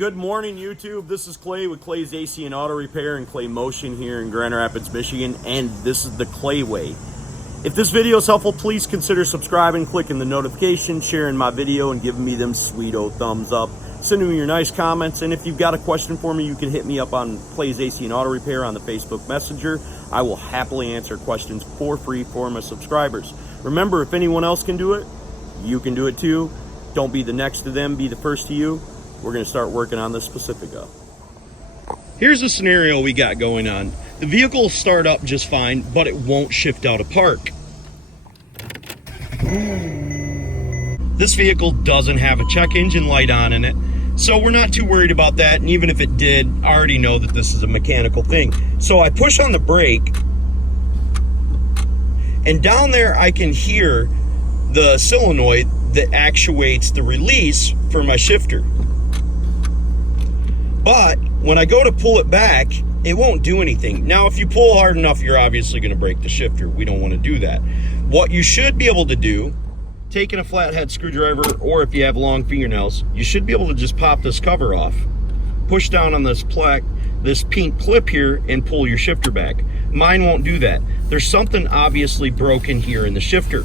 Good morning, YouTube. This is Clay with Clay's AC and Auto Repair and Clay Motion here in Grand Rapids, Michigan, and this is the Clay Way. If this video is helpful, please consider subscribing, clicking the notification, sharing my video, and giving me them sweet old thumbs up. Sending me your nice comments, and if you've got a question for me, you can hit me up on Clay's AC and Auto Repair on the Facebook Messenger. I will happily answer questions for free for my subscribers. Remember, if anyone else can do it, you can do it too. Don't be the next to them, be the first to you. We're going to start working on this Pacifica. Here's the scenario we got going on. The vehicle will start up just fine, but it won't shift out of park. This vehicle doesn't have a check engine light on in it, so we're not too worried about that. And even if it did, I already know that this is a mechanical thing. So I push on the brake, and down there I can hear the solenoid that actuates the release for my shifter. But when I go to pull it back, it won't do anything. Now, if you pull hard enough, you're obviously going to break the shifter. We don't want to do that. What you should be able to do, taking a flathead screwdriver, or if you have long fingernails, you should be able to just pop this cover off. Push down on this pink clip here and pull your shifter back. Mine won't do that. There's something obviously broken here in the shifter.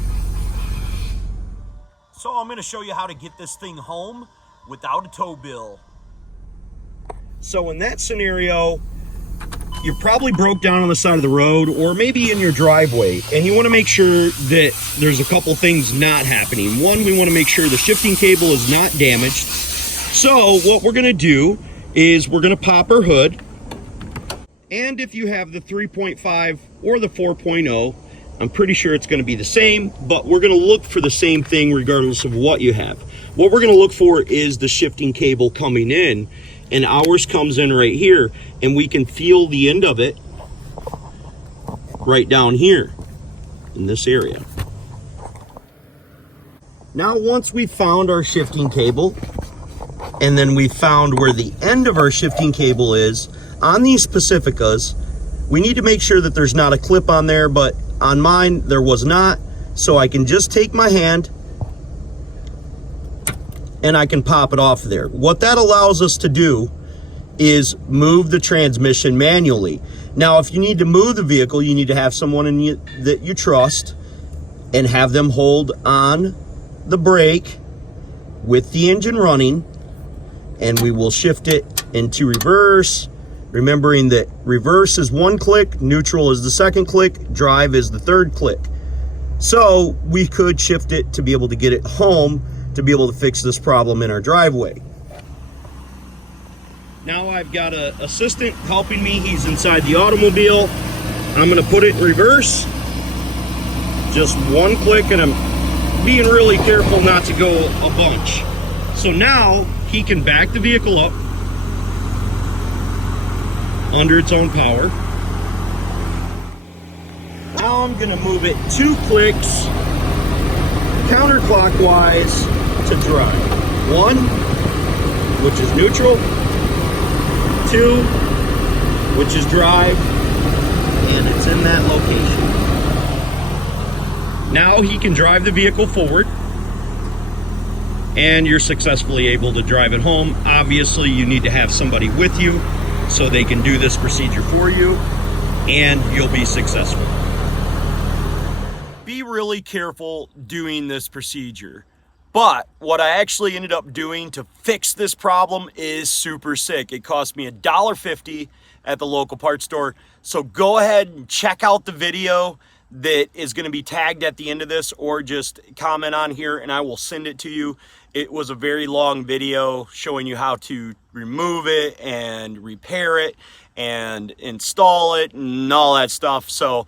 So I'm going to show you how to get this thing home without a tow bill. So in that scenario, you're probably broke down on the side of the road or maybe in your driveway, and you want to make sure that there's a couple things not happening. One, we want to make sure the shifting cable is not damaged. So what we're going to do is we're going to pop our hood, and if you have the 3.5 or the 4.0, I'm pretty sure it's going to be the same, but we're going to look for the same thing regardless of what you have. What we're going to look for is the shifting cable coming in, and ours comes in right here, and we can feel the end of it right down here in this area. Now, once we've found our shifting cable, and then we found where the end of our shifting cable is, on these Pacificas, we need to make sure that there's not a clip on there, but on mine, there was not, so I can just take my hand and I can pop it off there. What that allows us to do is move the transmission manually. Now, if you need to move the vehicle, you need to have someone that you trust and have them hold on the brake with the engine running, and we will shift it into reverse. Remembering that reverse is one click, neutral is the second click, drive is the third click. So we could shift it to be able to get it home to be able to fix this problem in our driveway. Now I've got an assistant helping me. He's inside the automobile. I'm going to put it in reverse. Just one click, and I'm being really careful not to go a bunch. So now he can back the vehicle up under its own power. Now I'm going to move it 2 clicks counterclockwise to drive. 1, which is neutral. 2, which is drive, and it's in that location. Now he can drive the vehicle forward, and you're successfully able to drive it home. Obviously, you need to have somebody with you so they can do this procedure for you, and you'll be successful. Be really careful doing this procedure. But what I actually ended up doing to fix this problem is super sick. It cost me $1.50 at the local parts store. So go ahead and check out the video that is going to be tagged at the end of this, or just comment on here and I will send it to you. It was a very long video showing you how to remove it and repair it and install it and all that stuff. So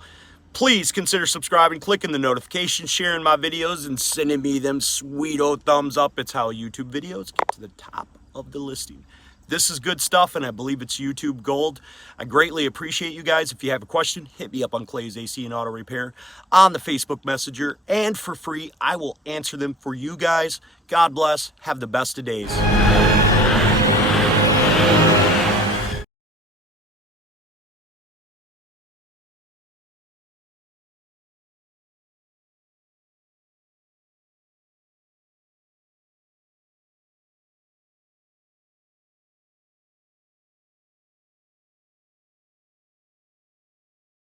please consider subscribing, clicking the notification, sharing my videos, and sending me them sweet old thumbs up. It's how YouTube videos get to the top of the listing. This is good stuff, and I believe it's YouTube gold. I greatly appreciate you guys. If you have a question, hit me up on Clay's AC and Auto Repair on the Facebook Messenger, and for free, I will answer them for you guys. God bless. Have the best of days.